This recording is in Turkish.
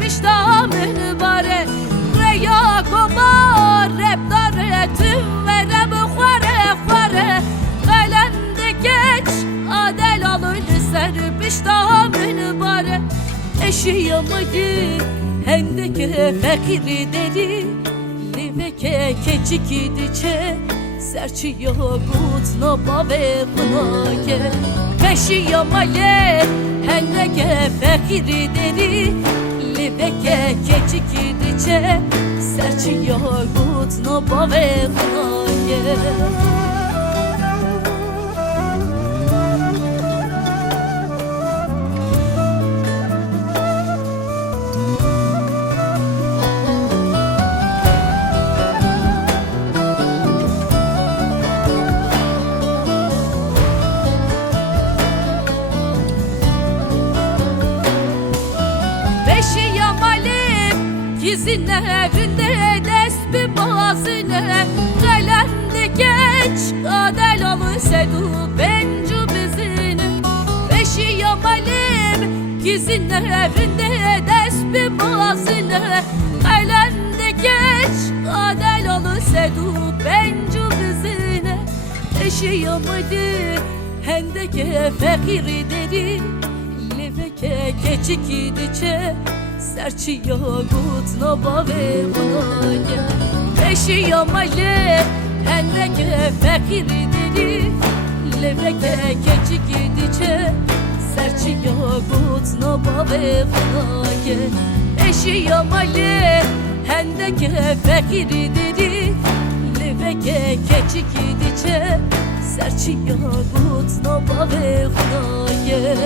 Piştamın bare Reya komar Rep daretim Verem xware xware Gelende geç Adel alır ser piştamın bare Eşiyamadı Hendeke fekiri deri Liveke keçiki diçe Serçiyo gutna bave kınake Peşiyamale Hendeke fekiri deri Liveke keçiki diçe Serçiyo gutna bave kınake Gizin evinde desbi bazine Gelendi geç Adel alın sedu bencu bizine Beşi yamalim Gizin evinde desbi bazine Gelendi geç Adel alın sedu bencu bizine Eşi yamadı Hendeke fekiri deri Liveke keçiki diçe Serçiyo gutna bave kınake Peşiyamale Hendeke fekiri deri Liveke keçiki diçe Serçiyo gutna bave kınake Peşiyamale Hendeke fekiri deri Liveke keçiki diçe Serçiyo gutna bave kınake